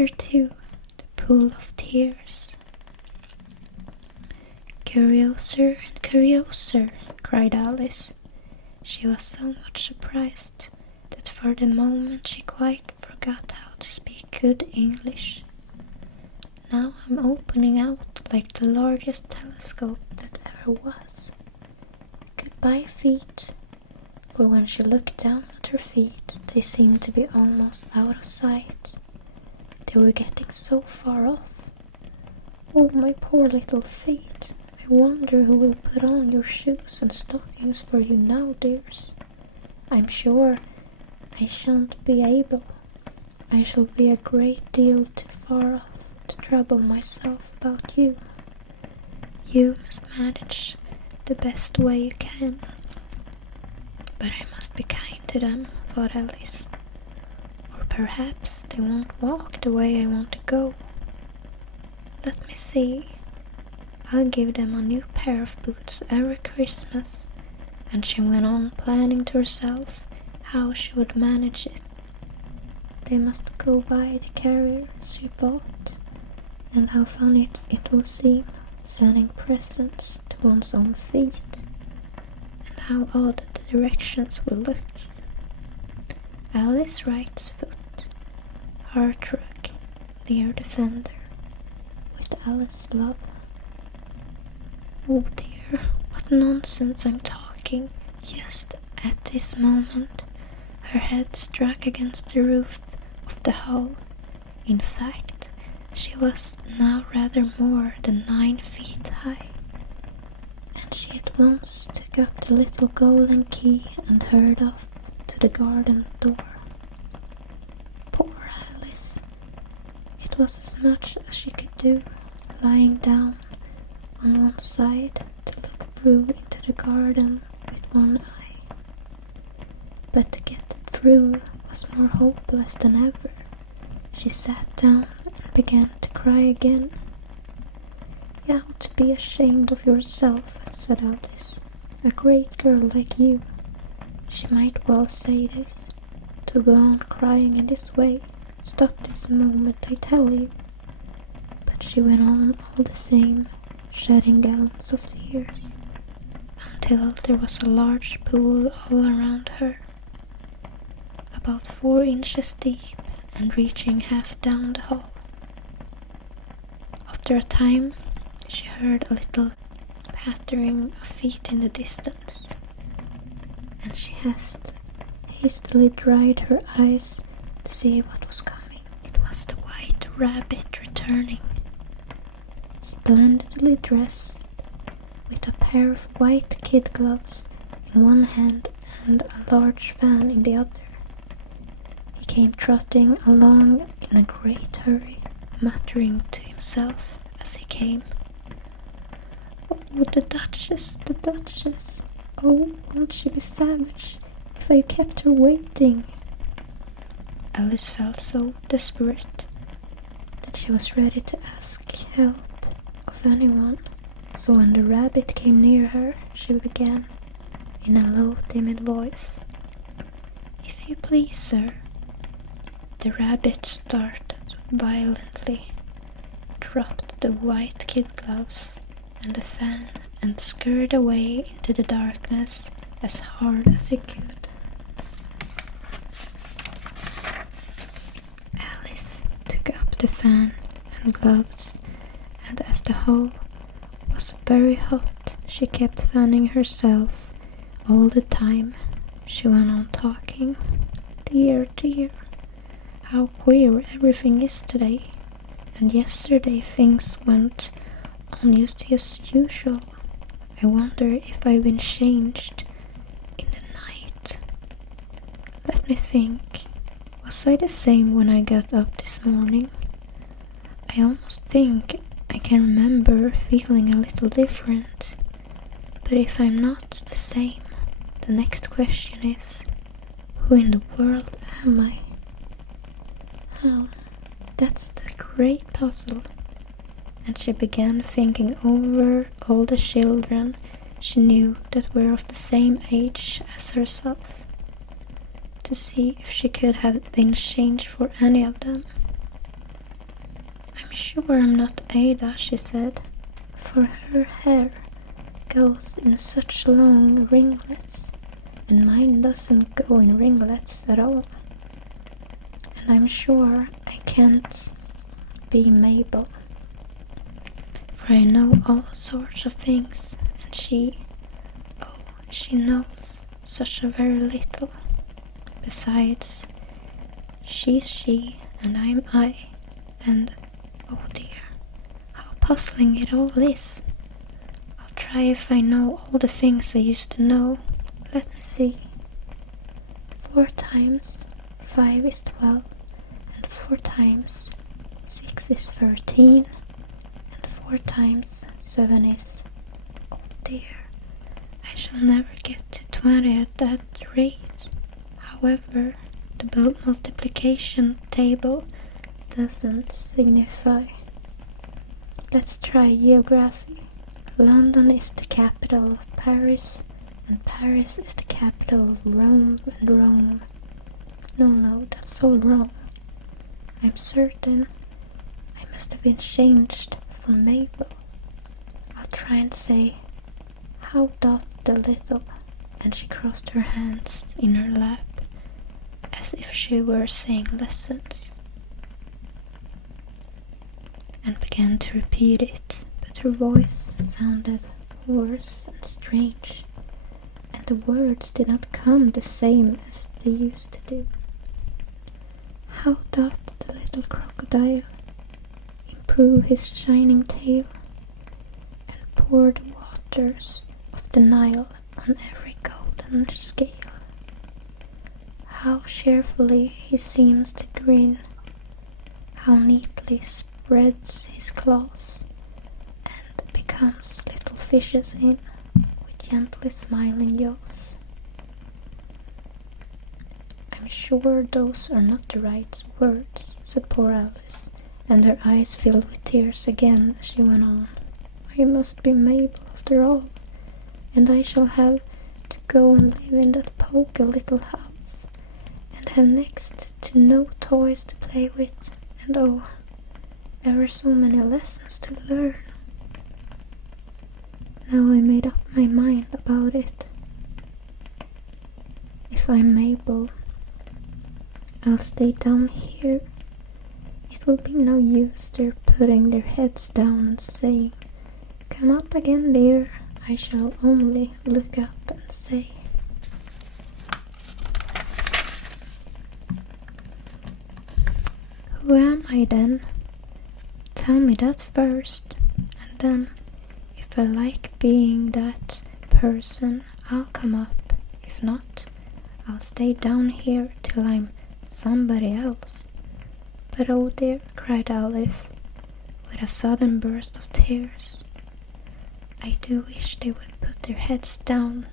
Chapter 2. The Pool of Tears. "Curiouser and curiouser," cried Alice. She was so much surprised that for the moment she quite forgot how to speak good English. "Now I'm opening out like the largest telescope that ever was. Goodbye, feet." For when she looked down at her feet, they seemed to be almost out of sight. They were getting so far off. "Oh, my poor little feet. I wonder who will put on your shoes and stockings for you now, dears. I'm sure I shan't be able. I shall be a great deal too far off to trouble myself about you. You must manage the best way you can." "But I must be kind to them," thought Alice. "Or perhaps they won't walk the way I want to go. Let me see. I'll give them a new pair of boots every Christmas." And she went on planning to herself how she would manage it. They must go by the carrier, she thought, and how funny it will seem, sending presents to one's own feet, and how odd the directions will look. Alice's right foot, hearthrug, near the fender, with Alice's love. Oh dear, what nonsense I'm talking. Just at this moment, her head struck against the roof of the hall. In fact, she was now rather more than 9 feet high, and she at once took up the little golden key and hurried off to the garden door. Poor Alice! It was as much as she could do, lying down on one side to look through into the garden with one eye. But to get through was more hopeless than ever. She sat down and began to cry again. "You ought to be ashamed of yourself," said Alice. "A great girl like you." She might well say this. "To go on crying in this way. Stop this moment, I tell you." But she went on all the same, shedding gallons of tears, until there was a large pool all around her, about 4 inches deep and reaching half down the hall. After a time, she heard a little pattering of feet in the distance, and she hastily dried her eyes to see what was coming. It was the White Rabbit returning, splendidly dressed, with a pair of white kid gloves in one hand and a large fan in the other. He came trotting along in a great hurry, muttering to himself as he came. "Oh, the Duchess, the Duchess! Oh, won't she be savage if I kept her waiting?" Alice felt so desperate that she was ready to ask help of anyone. So when the rabbit came near her, she began, in a low, timid voice, "If you please, sir." The rabbit started violently, dropped the white kid gloves and the fan, and scurried away into the darkness as hard as he could. Alice took up the fan and gloves, and as the hall was very hot, she kept fanning herself all the time. She went on talking. "Dear, dear, how queer everything is today, and yesterday things went on just as usual. I wonder if I've been changed in the night. Let me think. Was I the same when I got up this morning? I almost think I can remember feeling a little different. But if I'm not the same, the next question is, who in the world am I?" Oh, that's the great puzzle. And she began thinking over all the children she knew that were of the same age as herself, to see if she could have been changed for any of them. I'm sure I'm not Ada, she said, for her hair goes in such long ringlets, and mine doesn't go in ringlets at all. And I'm sure I can't be Mabel, for I know all sorts of things, and she knows such a very little. Besides, she's she and I'm I, and oh dear, how puzzling it all is. I'll try if I know all the things I used to know. Let me see. 4 times 5 is 12, and 4 times 6 is 13, and 4 times 7 is... oh dear, I shall never get to 20 at that rate. However, the multiplication table doesn't signify. Let's try geography. London is the capital of Paris, and Paris is the capital of Rome, and Rome... No, that's all wrong. I'm certain I must have been changed from Mabel. I'll try and say, how doth the little... and she crossed her hands in her lap, as if she were saying lessons, and began to repeat it, but her voice sounded hoarse and strange, and the words did not come the same as they used to do. How doth the little crocodile improve his shining tail, and pour the waters of the Nile on every golden scale? How cheerfully he seems to grin, how neatly spreads his claws, and becomes little fishes in with gently smiling jaws. I'm sure those are not the right words, said poor Alice, and her eyes filled with tears again as she went on. I must be Mabel after all, and I shall have to go and live in that poky little house, and have next to no toys to play with, and oh, ever so many lessons to learn. Now I made up my mind about it. If I'm Mabel, I'll stay down here. It will be no use their putting their heads down and saying, "Come up again, dear." I shall only look up and say, "Who am I then? Tell me that first, and then, if I like being that person, I'll come up. If not, I'll stay down here till I'm somebody else." But oh dear, cried Alice, with a sudden burst of tears, I do wish they would put their heads down.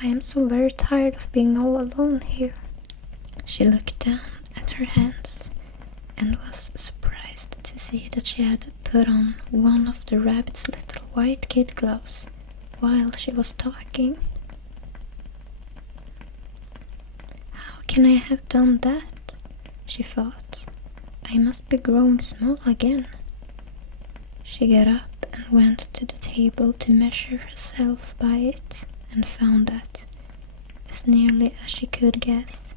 I am so very tired of being all alone here. She looked down at her hands and was surprised to see that she had put on one of the rabbit's little white kid gloves while she was talking. How can I have done that? She thought. I must be growing small again. She got up and went to the table to measure herself by it, and found that, as nearly as she could guess,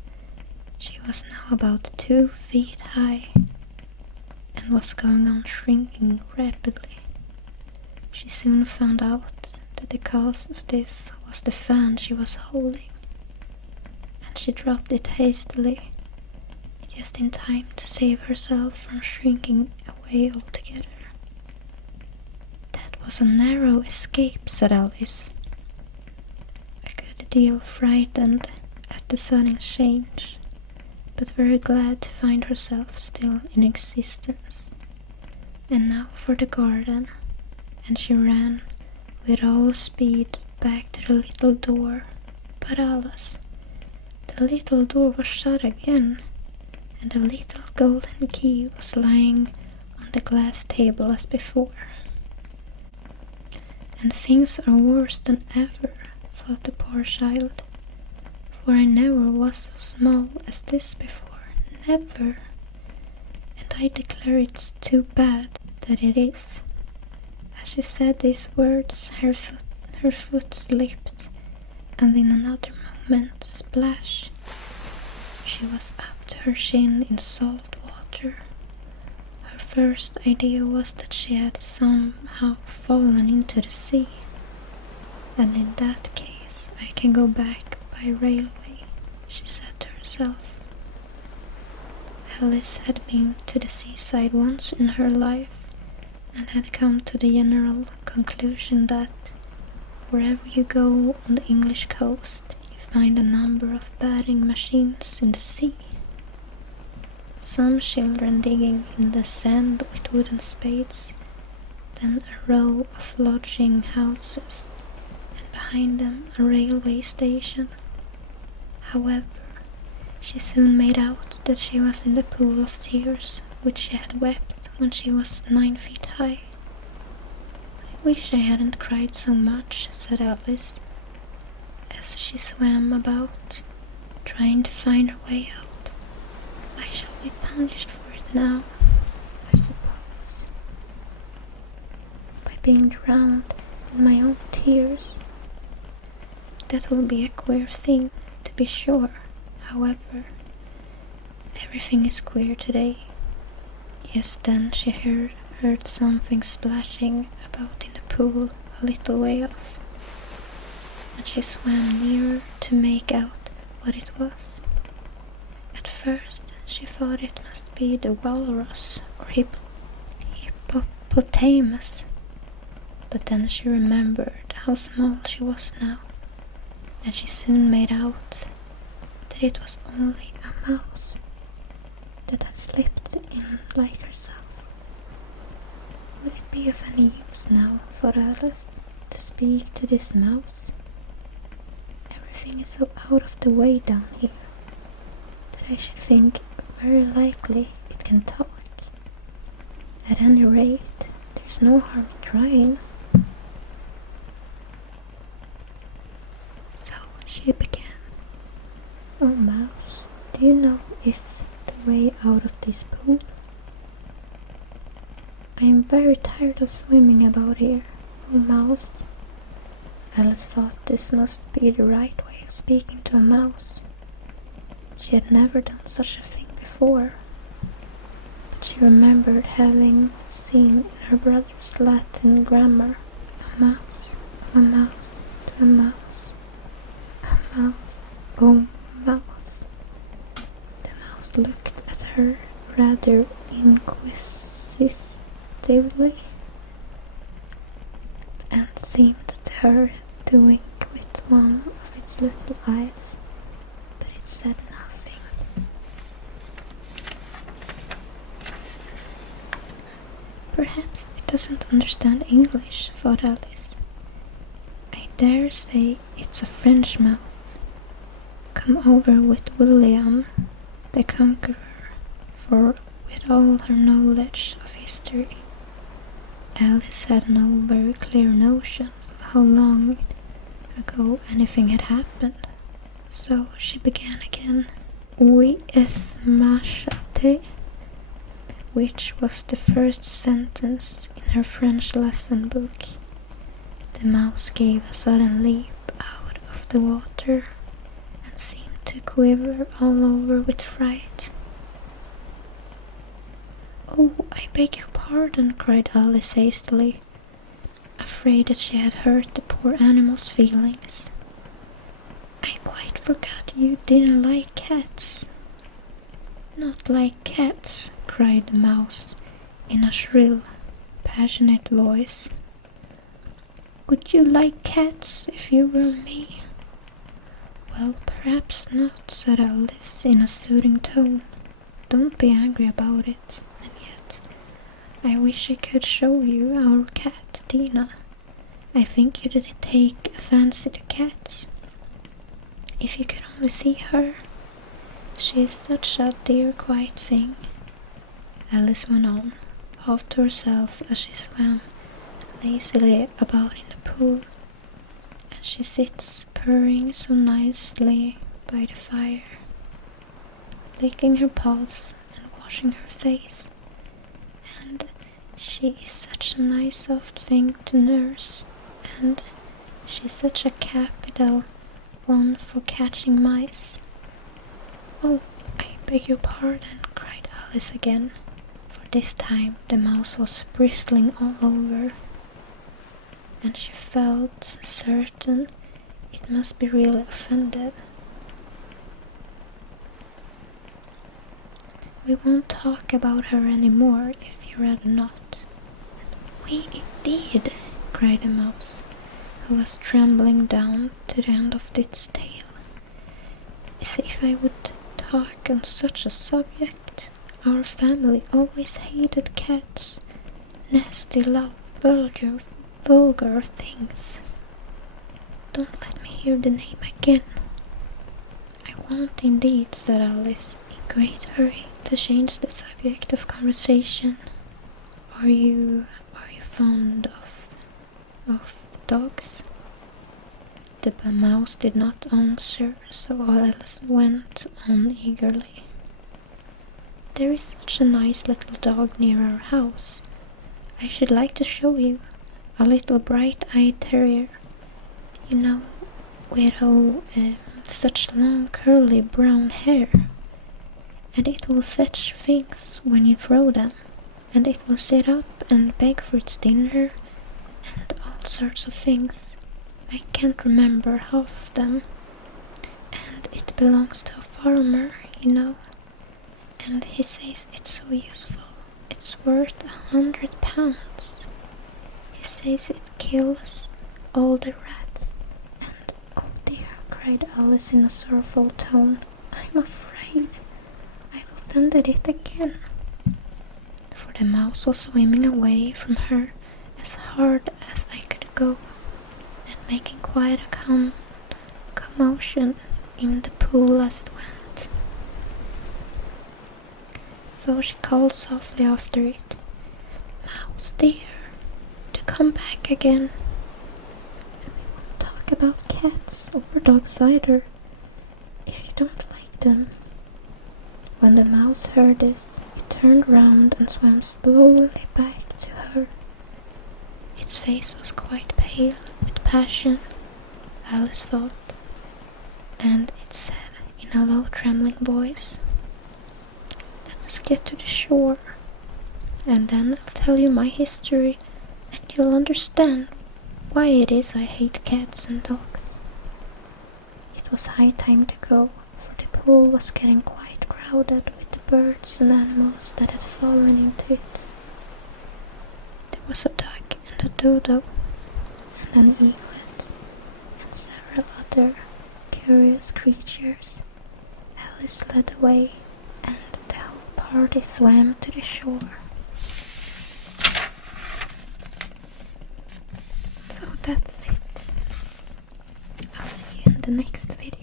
she was now about 2 feet high, and was going on shrinking rapidly. She soon found out that the cause of this was the fan she was holding, and she dropped it hastily, just in time to save herself from shrinking away altogether. That was a narrow escape, said Alice, a good deal frightened at the sudden change, but very glad to find herself still in existence. And now for the garden, and she ran with all speed back to the little door. But Alice, the little door was shut again, and the little golden key was lying on the glass table as before. And things are worse than ever, thought the poor child, for I never was so small as this before, never. and I declare it's too bad that it is." As she said these words, her foot slipped, and in another moment, splash, she was up to her chin in salt water. Her first idea was that she had somehow fallen into the sea, and in that case I can go back by railway, she said to herself. Alice had been to the seaside once in her life, and had come to the general conclusion that wherever you go on the English coast, you find a number of bathing machines in the sea. Some children digging in the sand with wooden spades, then a row of lodging houses, and behind them a railway station. However, she soon made out that she was in the pool of tears which she had wept when she was 9 feet high. "I wish I hadn't cried so much," said Alice, as she swam about, trying to find her way out. "I shall be punished for it now, I suppose, by being drowned in my own tears. That will be a queer thing, to be sure. However, everything is queer today." Yes, then she heard something splashing about in the pool a little way off, and she swam nearer to make out what it was. At first she thought it must be the walrus or hippopotamus, but then she remembered how small she was now, and she soon made out that it was only a mouse that had slipped in like herself. Would it be of any use now, thought Alice, to speak to this mouse? Everything is so out of the way down here that I should think very likely it can talk. At any rate, there's no harm in trying. So she began. "Oh, mouse, do you know if the way out of this pool? I am very tired of swimming about here. Oh, mouse." Alice thought this must be the right way of speaking to a mouse. She had never done such a thing before, but she remembered having seen in her brother's Latin grammar, "A mouse, a mouse, to a mouse, a mouse, oh, mouse." The mouse looked at her rather inquisitively and seemed to her to wink with one of its little eyes, but it said nothing. "Perhaps it doesn't understand English," thought Alice. "I dare say it's a French mouse, come over with William the Conqueror, for with all her knowledge of history, Alice had no very clear notion of how long ago anything had happened, so she began again. "Oui es machete," which was the first sentence in her French lesson book. The mouse gave a sudden leap out of the water and seemed to quiver all over with fright. "Oh, I beg your pardon," cried Alice hastily, afraid that she had hurt the poor animal's feelings. "I quite forgot you didn't like cats." "Not like cats," cried the mouse in a shrill, passionate voice. "Would you like cats if you were me?" "Well, perhaps not," said Alice in a soothing tone. "Don't be angry about it. And yet, I wish I could show you our cat, Dina. I think you'd take a fancy to cats. If you could only see her. She is such a dear, quiet thing." Alice went on, half to herself as she swam lazily about in the pool, and she sits purring so nicely by the fire, licking her paws and washing her face. and she is such a nice soft thing to nurse, and she's such a capital one for catching mice. Oh, I beg your pardon, cried Alice again, for this time the mouse was bristling all over, and she felt certain it must be really offended. We won't talk about her anymore if you rather not. We indeed, cried the mouse, who was trembling down to the end of its tail. As if I would talk on such a subject. Our family always hated cats. Nasty, loud, vulgar things. Don't let me hear the name again. I won't indeed, said Alice, in great hurry to change the subject of conversation. Are you fond of dogs? The mouse did not answer, so Alice went on eagerly. There is such a nice little dog near our house. I should like to show you. A little bright-eyed terrier. You know, with such long curly brown hair. And it will fetch things when you throw them. And it will sit up and beg for its dinner and all sorts of things. I can't remember half of them. And it belongs to a farmer, you know. And he says it's so useful. It's worth £100. He says it kills all the rats. And oh dear, cried Alice in a sorrowful tone, I'm afraid I've offended it again. For the mouse was swimming away from her as hard as I could go, and making quite a commotion in the pool as it went. So she called softly after it, Mouse dear, to come back again. And we won't talk about cats or dogs either, if you don't like them. When the mouse heard this, it turned round and swam slowly back to her. Its face was quite pale with passion, Alice thought, and it said in a low trembling voice, Let us get to the shore, and then I'll tell you my history, and you'll understand why it is I hate cats and dogs. It was high time to go, for the pool was getting quite crowded with the birds and animals that had fallen into it. There was a duck and a dodo, and an eaglet, and several other curious creatures. Alice led the way, and the whole party swam to the shore. So that's it. I'll see you in the next video.